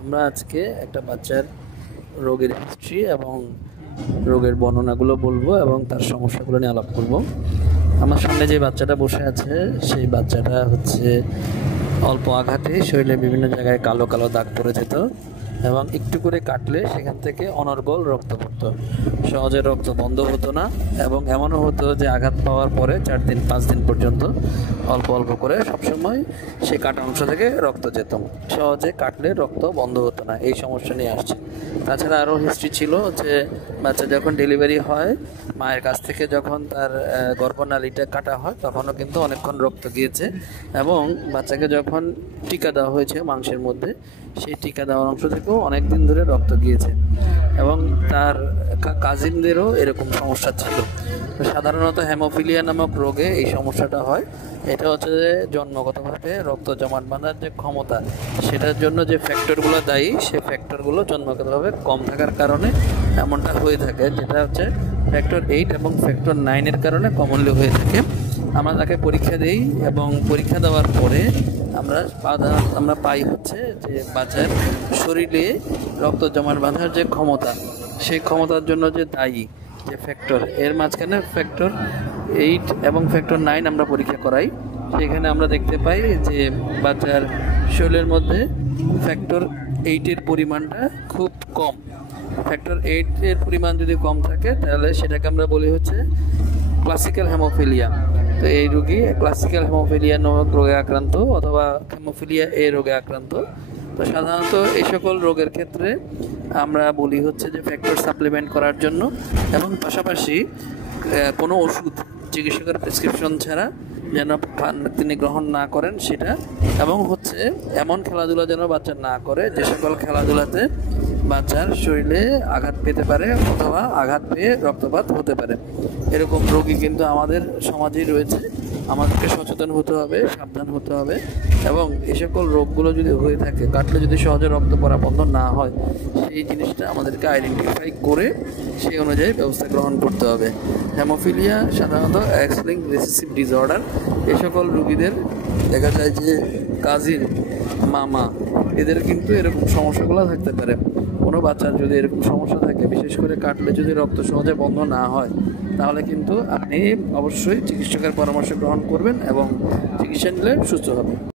আমরা আজকে একটা বাচ্চার রোগের হিস্ট্রি এবং রোগের বর্ণনাগুলো বলবো এবং তার সমস্যাগুলো নিয়ে আলাপ করব। আমার সামনে যে বাচ্চাটা বসে আছে সেই বাচ্চাটা হচ্ছে অল্প আঘাতে শরীরে বিভিন্ন জায়গায় কালো কালো দাগ পড়ে যেত এবং একটু করে কাটলে সেখান থেকে অনর্গল রক্ত পড়তো। সহজে রক্ত বন্ধ হতো না এবং এমনও হতো যে আঘাত পাওয়ার পরে 4 দিন 5 দিন পর্যন্ত অল্প অল্প করে সবসময় সেই কাটা অংশ থেকে রক্ত যেত। সহজে কাটলে রক্ত বন্ধ হতো না, এই সমস্যা নিয়ে আসছে। তাছাড়া আরও হিস্ট্রি ছিল যে বাচ্চা যখন ডেলিভারি হয় মায়ের কাছ থেকে যখন তার গর্ভনালীটা কাটা হয় তখনও কিন্তু অনেকক্ষণ রক্ত গিয়েছে এবং বাচ্চাকে যখন টিকা দেওয়া হয়েছে মাংসের মধ্যে সেই টিকা দেওয়ার অংশ থেকেও অনেক দিন ধরে রক্ত গিয়েছে এবং তার কাজিনদেরও এরকম সমস্যা ছিল। সাধারণত হেমোফিলিয়া নামক রোগে এই সমস্যাটা হয়। এটা হচ্ছে যে জন্মগতভাবে রক্ত জমাট বাঁধার যে ক্ষমতা সেটার জন্য যে ফ্যাক্টরগুলো দায়ী সেই ফ্যাক্টরগুলো জন্মগতভাবে কম থাকার কারণে এমনটা হয়ে থাকে, যেটা হচ্ছে ফ্যাক্টর 8 এবং ফ্যাক্টর 9-এর কারণে কমনলি হয়ে থাকে। আমরা তাকে পরীক্ষা দিই এবং পরীক্ষা দেওয়ার পরে আমরা পাই হচ্ছে যে বাচ্চার শরীরে রক্ত জমাট বাঁধার যে ক্ষমতা সেই ক্ষমতার জন্য যে দায়ী যে ফ্যাক্টর, এর মাঝখানে ফ্যাক্টর 8 এবং ফ্যাক্টর 9 আমরা পরীক্ষা করাই। সেখানে আমরা দেখতে পাই যে বাচ্চার শরীরের মধ্যে ফ্যাক্টর 8-এর পরিমাণটা খুব কম। ফ্যাক্টর 8-এর পরিমাণ যদি কম থাকে তাহলে সেটাকে আমরা বলি হচ্ছে ক্লাসিক্যাল হেমোফিলিয়া। তো এই রোগী ক্লাসিক্যাল হেমোফিলিয়া নামক রোগে আক্রান্ত অথবা হেমোফিলিয়া এ রোগে আক্রান্ত। তো সাধারণত এই সকল রোগের ক্ষেত্রে আমরা বলি হচ্ছে যে ফ্যাক্টর সাপ্লিমেন্ট করার জন্য এবং পাশাপাশি কোনো ওষুধ চিকিৎসকের প্রেসক্রিপশন ছাড়া যেন তিনি গ্রহণ না করেন সেটা, এবং হচ্ছে এমন খেলাধুলা যেন বাচ্চা না করে যে সকল খেলাধুলাতে বাচ্চার শরীরে আঘাত পেতে পারে অথবা আঘাত পেয়ে রক্তপাত হতে পারে। এরকম রোগী কিন্তু আমাদের সমাজেই রয়েছে। আমাদেরকে সচেতন হতে হবে, সাবধান হতে হবে এবং এ সকল রোগগুলো যদি হয়ে থাকে, কাটলে যদি সহজে রক্ত পড়া বন্ধ না হয় সেই জিনিসটা আমাদেরকে আইডেন্টিফাই করে সেই অনুযায়ী ব্যবস্থা গ্রহণ করতে হবে। হেমোফিলিয়া সাধারণত এক্স লিঙ্কড রিসেসিভ ডিসঅর্ডার। এ সকল রোগীদের দেখা যায় যে কাজিন, মামা এদের কিন্তু এরকম সমস্যাগুলো থাকতে পারে। কোনো বাচ্চার যদি এরকম সমস্যা থাকে, বিশেষ করে কাটলে যদি রক্ত সহজে বন্ধ না হয়, তাহলে কিন্তু আপনি অবশ্যই চিকিৎসকের পরামর্শ গ্রহণ করবেন এবং চিকিৎসা নিলে সুস্থ হবেন।